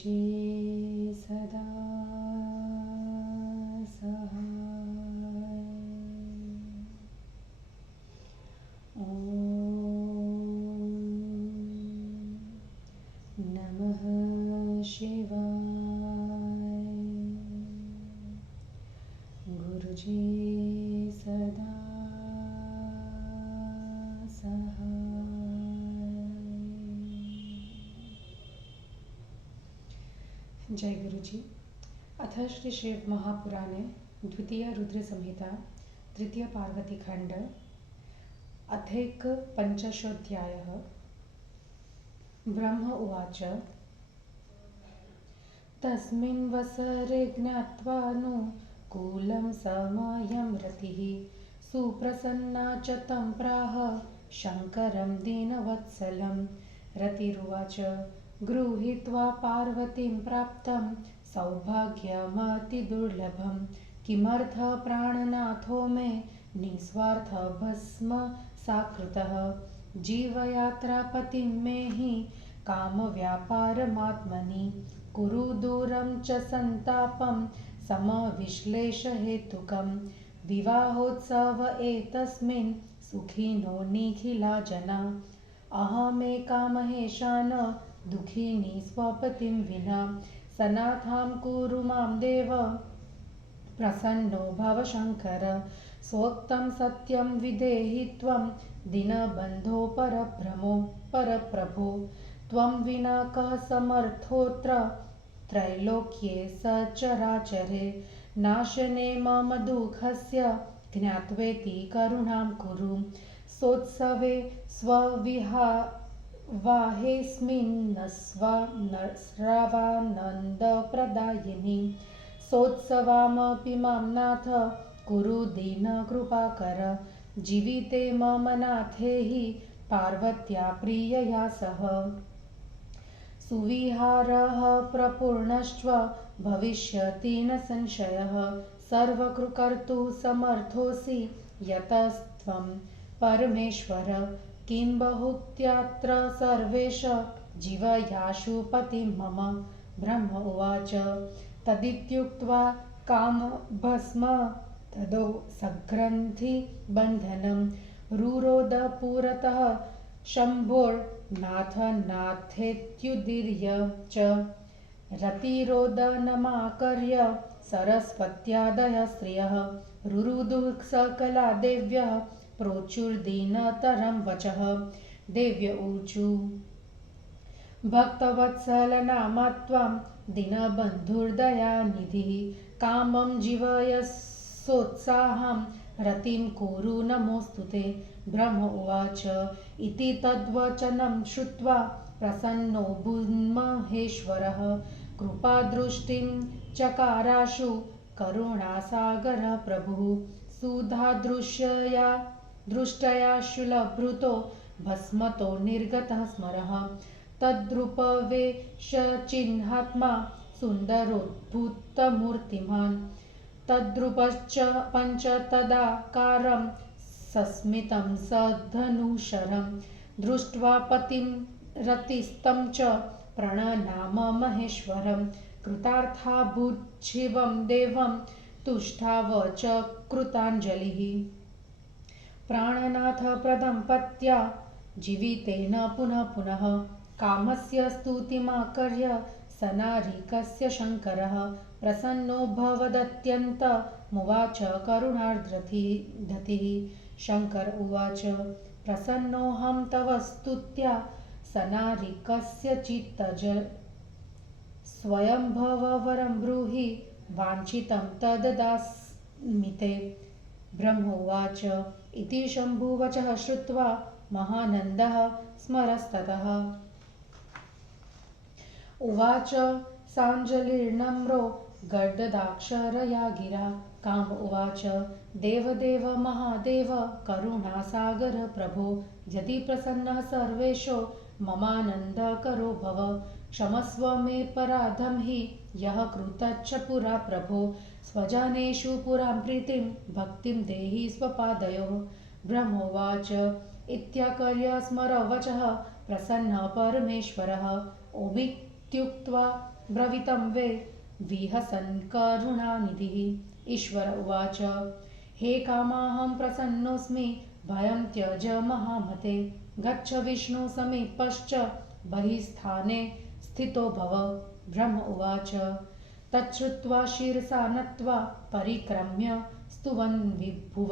गुरुजी सदा सहाय। ॐ नमः शिवाय। गुरुजी सदा सहाय। जय गुरुजी। अथ श्री शिव महापुराणे द्वितीय रुद्र संहिता तृतीय पार्वती खंड अथैक पंचशोऽध्यायः। ब्रह्म उवाच तस्मिन् वसरे ज्ञात्वानुकूलं समयं रतिः सुप्रसन्ना च तं प्राह शङ्करं दीनवत्सलं। रतिरुवाच गृहीत्वा पार्वतीं प्राप्तं सौभाग्यमतिदुर्लभं। किमर्थ प्राणनाथो मे निस्वार्थ भस्म साकृतः। जीवयात्रापतिं मे हि कामव्यापारमात्मनि। कुरु दूरं च सन्तापं समविश्लेषहेतुकं। विवाहोत्सव एतस्मिन् सुखिनो निखिला जना। अहमेका महेशान दुःखिनी स्वपतिं विना। सनाथां कुरु मां देव प्रसन्नो भव शङ्कर। स्वोक्तं सत्यं विदेहि त्वं दीनबन्धो परप्रभो। त्वं विना कः समर्थोऽत्र त्रैलोक्ये सचराचरे। नाशने मम दुःखस्य ज्ञात्वेति करुणां कुरु। सोत्सवे स्वविहावाहेऽस्मिन्नस्वानन्दप्रदायिनि। सोत्सवामपि मां नाथ कुरु दीनकृपाकर। जीविते मम नाथे हि पार्वत्या प्रियया सह। सुविहारः प्रपूर्णश्च भविष्यति न संशयः। सर्वकृकर्तुः समर्थोऽसि यतस्त्वं परमेश्वर। किं बहुक्त्यात्र सर्वेश जीवयाशु पतिं मम। ब्रह्म उवाच तदित्युक्त्वा कामभस्म ददौ सग्रन्थिबन्धनं। रुरोध पुरतः शम्भोर्नाथनाथेत्युदीर्य च। रतिरोदनमाकर्य सरस्वत्यादयः स्त्रियः। रुरुदुः सकला देव्यः प्रोचुर्दीनतरं वचः। देव्य ऊचु भक्तवत्सल नाम त्वं दीनबन्धुर्दयानिधिः। कामं जीवयसोत्साहं रतिं कुरु नमोऽस्तु ते। ब्रह्म उवाच इति तद्वचनं श्रुत्वा प्रसन्नो भून्महेश्वरः। कृपादृष्टिं चकाराशु करुणासागरः प्रभुः। सुधादृष्ट्या शूलभृतो भस्मतो निर्गतः स्मरः। तद्रूपवेशचिह्नात्मा सुन्दरोद्भूतमूर्तिमान्। तद्रूपश्च पञ्च तदाकारं सस्मितं सधनुशरं। दृष्ट्वा पतिं रतिस्तं च प्रणनाम महेश्वरं। कृतार्थाभूच्छिवं देवं तुष्टाव च कृताञ्जलिः। प्राणनाथ प्रदं पत्या जीवितेन पुनः पुनः। कामस्य स्तुतिमाकर्य सनारिकस्य शङ्करः। प्रसन्नो भवदत्यन्तमुवाच करुणार्द्रधिः। शङ्कर उवाच प्रसन्नोऽहं तव स्तुत्या सनारिकस्य चित्तज। स्वयंभव वरं ब्रूहि वाञ्छितं तद्दास्मि ते। ब्रह्म उवाच इति शम्भुवचः श्रुत्वा महानन्दः स्मरस्ततः। उवाच साञ्जलिर्नम्रो गर्ददाक्षरया गिरा। काम उवाच देवदेव महादेव करुणासागर प्रभो। यदि प्रसन्नः सर्वेशो ममानन्दकरो भव। क्षमस्व मे पराधं हि यः कृतच्च पुरा प्रभो। स्वजनेषु पुरां प्रीतिं भक्तिं देहि स्वपादयोः। ब्रह्मोवाच इत्याकर्य स्मरवचः प्रसन्नः परमेश्वरः। ओमित्युक्त्वा ब्रवीतं वे विहसन् करुणानिधिः। ईश्वर उवाच हे कामाहं प्रसन्नोऽस्मि भयं त्यज महामते। गच्छ विष्णु समीपश्च बहिस्थाने स्थितो भव। ब्रह्म उवाच तच्छ्रुत्वा शिरसा नत्वा परिक्रम्य स्तुवन् विभुव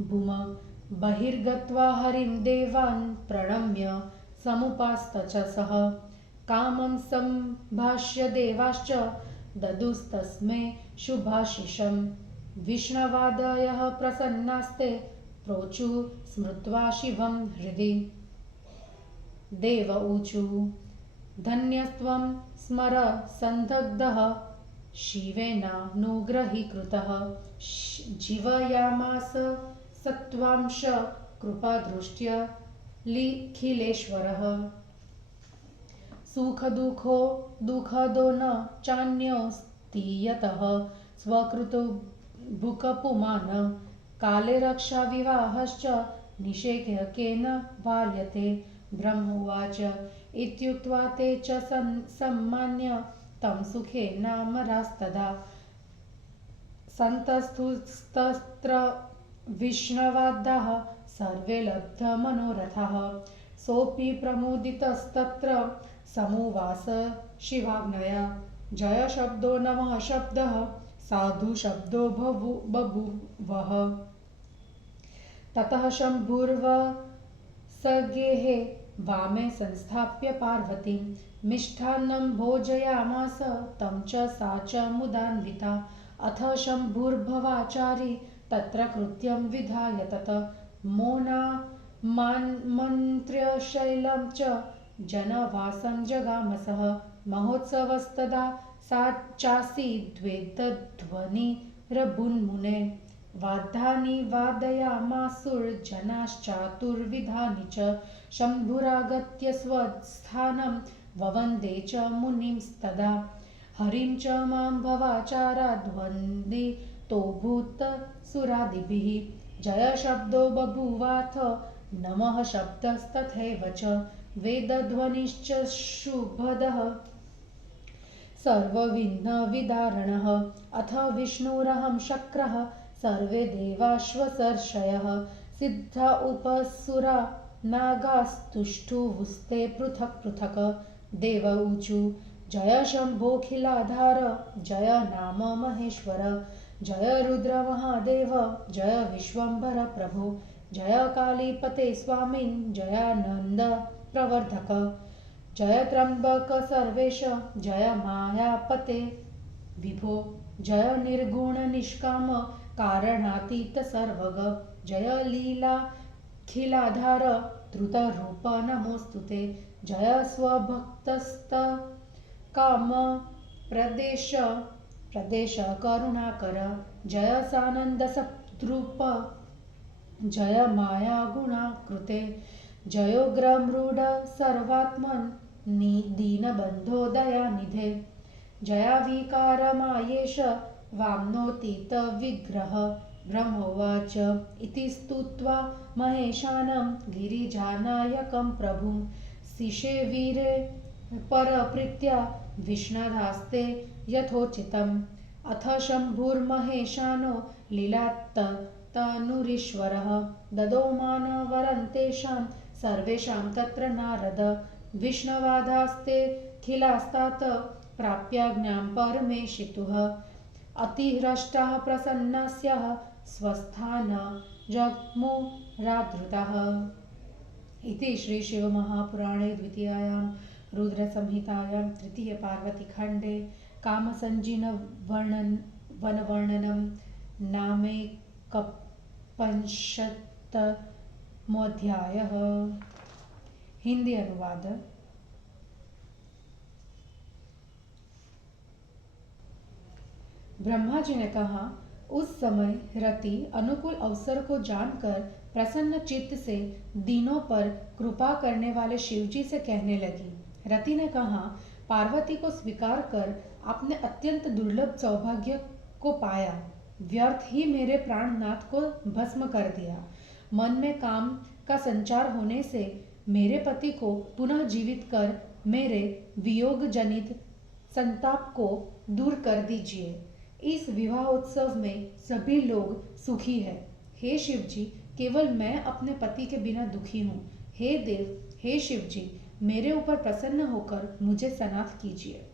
भूम बहिर्गत्वा हरिं देवान् प्रणम्य समुपास्त च सः। कामं सम्भाष्य देवाश्च ददुस्तस्मै शुभाशिषम्। विष्णवादयः प्रसन्नास्ते प्रोचु स्मृत्वा शिवं हृदि। देव ऊचु धन्यस्त्वं स्मर सन्दग्धः शिवेनानुग्रहीकृतः। जीवयामास सत्त्वांश कृपादृष्ट्या लिखिलेश्वरः। सुखदुःखो दुःखदो न चान्योऽस्तीयतः स्वकृतो भुक्पुमान्। काले रक्षा विवाहश्च निषेकेन वार्यते। ब्रह्म उवाच इत्युक्त्वा ते च सम्मान्य तं सुखेनामरास्तदा। सन्तस्तुस्तत्र विष्णवादाः सर्वे लब्धमनोरथाः। सोऽपि प्रमुदितस्तत्र समुवास शिवाज्ञया। जय शब्दो नमः शब्दः साधु शब्दो बभूवः। ततः शम्भुर्वसगेहे वामे संस्थाप्य पार्वतीं। मिष्टान्नं भोजयामास तं च सा च मुदान्विता। अथ शम्भुर्भवाचारी तत्र कृत्यं विधाय तत। मौनामन्त्र्य शैलं च जनवासं जगामसः। महोत्सवस्तदा सा चासीद्वेदध्वनिरभून्मुने। वाद्यानि वादयामासुर्जनाश्चातुर्विधानि च। शम्भुरागत्य स्वस्थानं ववन्दे च मुनिंस्तदा। हरिं च मां भवाचाराद्वन्दितोऽभूत् सुरादिभिः। जय शब्दो बभूवाथ नमः शब्दस्तथैव च। वेदध्वनिश्च शुभदः सर्वविघ्नविदारणः। अथ विष्णुरहं शक्रः सर्वे देवाश्वसर्षयः। सिद्धा उपसुरा नागास्तुष्टुवुस्ते पृथक् पृथक्। देव ऊचु जय शम्भोऽखिलाधार जय नाम महेश्वर। जय रुद्र महादेव जय विश्वम्भर प्रभो। जय कालीपते स्वामिन् जयानन्द प्रवर्धक। जय त्र्यम्बक सर्वेश जय मायापते विभो। जय निर्गुण निष्काम कारणातीत सर्वग। जय लीलाखिलाधार धृतरूप नमोऽस्तुते। जय स्वभक्तस्तकाम प्रदेश करुणाकर। जय सानन्द सद्रूप जय माया गुणाकृते। जयोग्रमृड सर्वात्मन् दीनबन्धो दयानिधे। जयाविकारमायेश वाम्नोतीत विग्रह। ब्रह्मोवाच इति स्तुत्वा महेशानं गिरिजानायकं प्रभुं। शिशे वीरे परप्रीत्या विष्णदास्ते यथोचितम्। अथ शम्भुर्महेशानो लीलात्तनुरीश्वरः। ददौ मानवरं तेषां सर्वेषां तत्र नारद। विष्णवादास्ते खिलास्तात् प्राप्याज्ञां परमेशितुः। अतिहृष्टाः प्रसन्नास्याः स्वस्थान जग्मुरादृताः। इति श्री शिवमहापुराणे द्वितीयायां रुद्रसंहितायां तृतीयपार्वतीखण्डे कामसञ्जीवनवर्णनं नामैकपञ्चशतमोऽध्यायः। हिंदी अनुवाद। ब्रह्मा जी ने कहा, उस समय रति अनुकूल अवसर को जानकर प्रसन्न चित्त से दीनों पर कृपा करने वाले शिवजी से कहने लगी। रति ने कहा, पार्वती को स्वीकार कर आपने अत्यंत दुर्लभ सौभाग्य को पाया। व्यर्थ ही मेरे प्राणनाथ को भस्म कर दिया। मन में काम का संचार होने से मेरे पति को पुनः जीवित कर मेरे वियोग जनित संताप को दूर कर दीजिए। इस विवाह उत्सव में सभी लोग सुखी हैं। हे शिव जी, केवल मैं अपने पति के बिना दुखी हूँ। हे देव, हे शिव जी, मेरे ऊपर प्रसन्न होकर मुझे सनाथ कीजिए।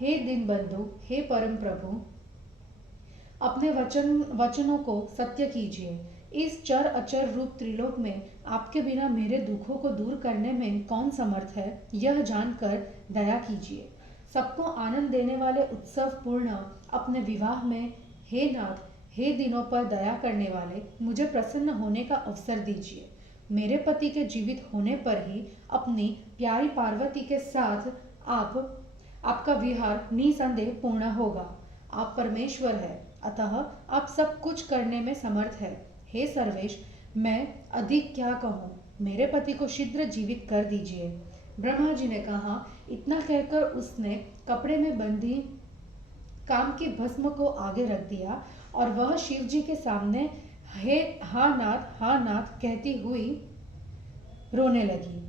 हे दीनबंधु, हे परम प्रभु, अपने वचनों को सत्य कीजिए। इस चर अचर रूप त्रिलोक में आपके बिना मेरे दुखों को दूर करने में कौन समर्थ है, यह जानकर दया कीजिए। सबको आनंद देने वाले उत्सव पूर्ण अपने विवाह में हे नाथ, हे दिनों पर दया करने वाले, मुझे प्रसन्न होने का अवसर दीजिए। मेरे पति के जीवित होने पर ही अपनी प्यारी पार्वती के साथ आपका विहार निसंदेह पूर्ण होगा। आप परमेश्वर है, अतः आप सब कुछ करने में समर्थ है। हे सर्वेश, मैं अधिक क्या कहूँ, मेरे पति को शीघ्र जीवित कर दीजिए। ब्रह्मा जी ने कहा। इतना कहकर उसने कपड़े में बंधी काम की भस्म को आगे रख दिया और वह शिव जी के सामने हे हा नाथ कहती हुई रोने लगी।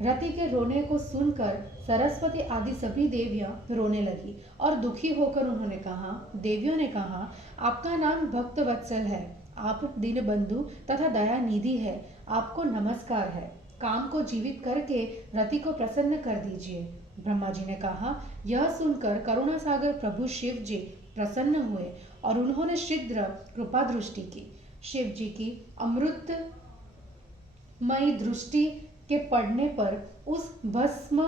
रति के रोने को सुनकर सरस्वती आदि सभी देवियां रोने लगी और दुखी होकर उन्होंने कहा, देवियों ने कहा, आपका नाम भक्त वत्सल है, आप दीनबंधु तथा दया निधि है, आपको नमस्कार है। काम को जीवित करके रति को प्रसन्न कर दीजिए। ब्रह्मा जी ने कहा। यह सुनकर करुणा सागर प्रभु शिव जी प्रसन्न हुए और उन्होंने शीघ्र कृपा दृष्टि की। शिव जी की अमृतमयी दृष्टि के पड़ने पर उस भस्म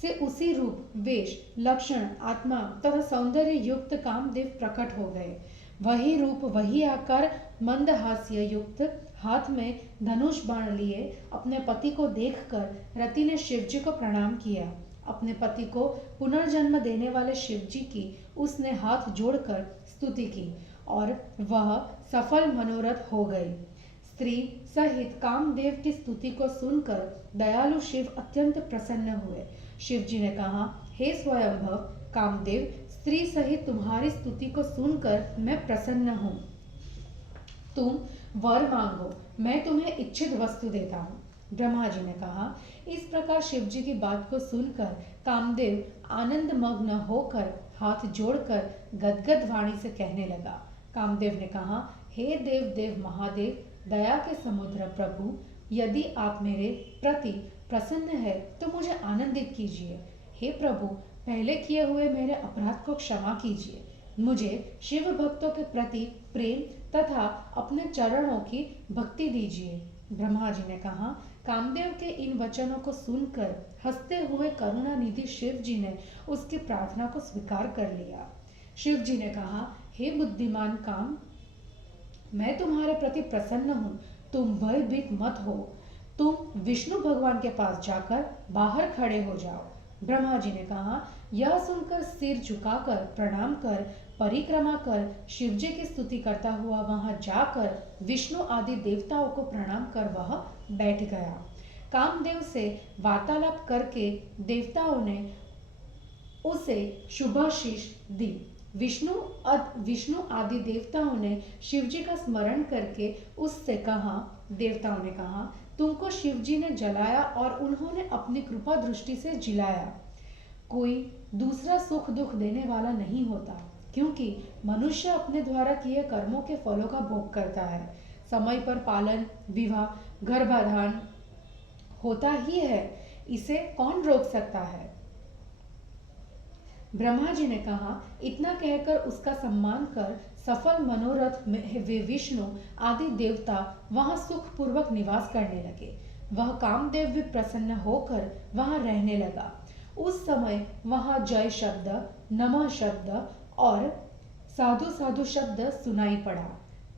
से उसी रूप, वेश, लक्षण, आत्मा तथा सौंदर्य युक्त कामदेव प्रकट हो गए। वही रूप, वही आकार, मंद हास्य युक्त, हाथ में धनुष बाण लिए अपने पति को देखकर रति ने शिव जी को प्रणाम किया। अपने पति को पुनर्जन्म देने वाले शिव जी की उसने हाथ जोड़कर स्तुति की और वह सफल मनोरथ हो गई। स्त्री सहित कामदेव की स्तुति को सुनकर दयालु शिव अत्यंत प्रसन्न हुए। शिव जी ने कहा, हे स्वयंभव कामदेव, स्त्री सहित तुम्हारी स्तुति को सुनकर मैं प्रसन्न हूँ। तुम वर मांगो, मैं तुम्हें इच्छित वस्तु देता हूँ। ब्रह्मा जी ने कहा। इस प्रकार शिव जी की बात को सुनकर कामदेव आनंद मग्न होकर हाथ जोड़कर गदगद वाणी से कहने लगा। कामदेव ने कहा, हे देव देव महादेव, दया के समुद्र प्रभु, यदि आप मेरे प्रति प्रसन्न है तो मुझे आनंदित कीजिए। हे प्रभु, पहले किए हुए मेरे अपराध को क्षमा कीजिए। मुझे शिव भक्तों के प्रति प्रेम तथा अपने चरणों की भक्ति दीजिए। ब्रह्मा जी ने कहा। कामदेव के इन वचनों को सुनकर हंसते हुए करुणा निधि शिव जी ने उसकी प्रार्थना को स्वीकार कर लिया। शिव जी ने कहा, हे बुद्धिमान काम, मैं तुम्हारे प्रति प्रसन्न हूँ, तुम भयभीत मत हो। तुम विष्णु भगवान के पास जाकर बाहर खड़े हो जाओ। ब्रह्मा जी ने कहा। यह सुनकर सिर झुकाकर प्रणाम कर परिक्रमा कर शिव जी की स्तुति करता हुआ वहां जाकर विष्णु आदि देवताओं को प्रणाम कर वह बैठ गया। कामदेव से वार्तालाप करके देवताओं ने उसे शुभाशीष दी। विष्णु आदि देवताओं ने शिव जी का स्मरण करके उससे कहा। देवताओं ने कहा, तुमको शिव जी ने जलाया और उन्होंने अपनी कृपा दृष्टि से जिलाया। कोई दूसरा सुख दुख देने वाला नहीं होता, क्योंकि मनुष्य अपने द्वारा किए कर्मों के फलों का भोग करता है। समय पर पालन, विवाह, गर्भाधान होता ही है, इसे कौन रोक सकता है। ब्रह्मा जी ने कहा। इतना कहकर उसका सम्मान कर सफल मनोरथ में वे विष्णु आदि देवता वहां सुखपूर्वक निवास करने लगे। वह कामदेव भी प्रसन्न होकर वहां रहने लगा। उस समय वहां जय शब्द, नमः शब्द और साधु साधु शब्द सुनाई पड़ा।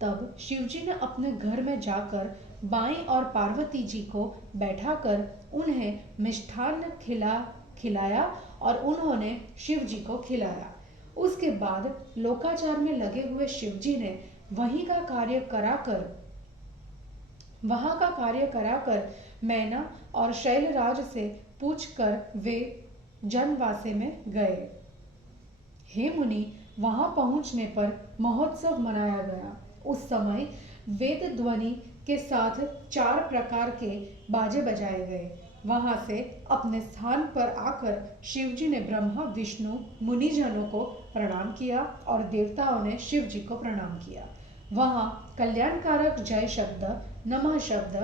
तब शिवजी ने अपने घर में जाकर बाई और पार्वती जी को बैठाकर उन्हें मिष्ठान्न खिलाया और उन्होंने शिव जी को खिलाया। उसके बाद लोकाचार में लगे हुए शिव जी ने वहां का कार्य कराकर मैना और शैलराज से पूछकर वे जनवासे में गए। हे मुनि, वहां पहुंचने पर महोत्सव मनाया गया। उस समय वेद ध्वनि के साथ 4 प्रकार के बाजे बजाए गए। वहां से अपने स्थान पर आकर शिवजी ने ब्रह्मा विष्णु मुनिजनों को प्रणाम किया और देवताओं ने शिव जी को प्रणाम किया। वहां कल्याणकारक जय शब्द, नमः शब्द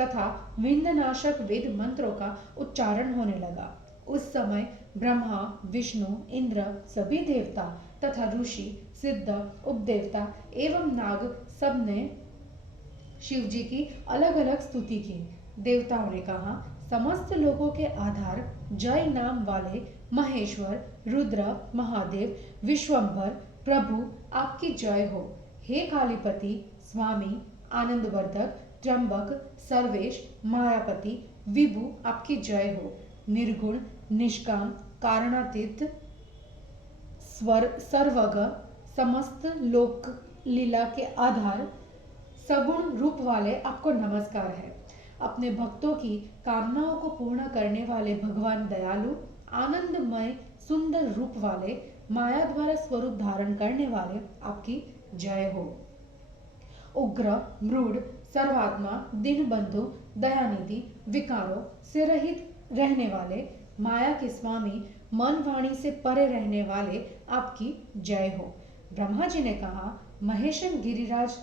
तथा विंध्यनाशक वेद मंत्रों का उच्चारण होने लगा। उस समय ब्रह्मा विष्णु इंद्र सभी देवता तथा ऋषि सिद्ध उपदेवता एवं नाग सब ने शिव जी की अलग अलग स्तुति की। देवताओं ने कहा, समस्त लोगों के आधार जय नाम वाले महेश्वर रुद्र महादेव विश्वंभर प्रभु आपकी जय हो। हे कालीपति स्वामी आनंदवर्धक त्र्यंबक सर्वेश मायापति विभु आपकी जय हो। निर्गुण निष्काम कारणातीत स्वर सर्वग समस्त लोक लीला के आधार सगुण रूप वाले आपको नमस्कार है। अपने भक्तों की कामनाओं को पूर्ण करने वाले भगवान दयालु आनंदमय सुंदर रूप वाले माया द्वारा स्वरूप धारण करने वाले आपकी जय हो। उग्र मृड सर्वात्मा दीनबंधु दयानिधि विकारों से रहित रहने वाले माया के स्वामी मन वाणी से परे रहने वाले आपकी जय हो। ब्रह्मा जी ने कहा, महेशन गिरिराज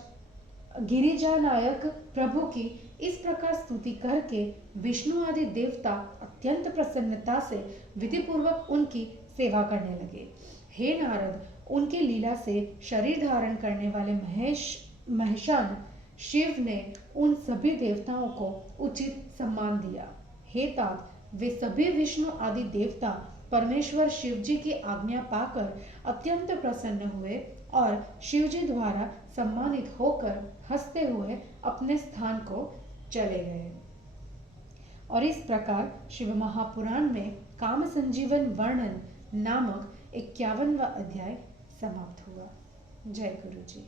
गिरिजा नायक प्रभु की इस प्रकार स्तुति करके विष्णु आदि देवता अत्यंत प्रसन्नता से विधि पूर्वक उनकी सेवा करने लगे। हे नारद, उनकी लीला से शरीर धारण करने वाले महेशान शिव ने उन सभी देवताओं को उचित सम्मान दिया। हे तात, वे सभी विष्णु आदि देवता परमेश्वर शिव जी की आज्ञा पाकर अत्यंत प्रसन्न हुए और शिव जी द्वारा सम्मानित होकर हंसते हुए अपने स्थान को चले गए। और इस प्रकार शिव महापुराण में काम संजीवन वर्णन नामक 51वां अध्याय समाप्त हुआ। जय गुरु जी।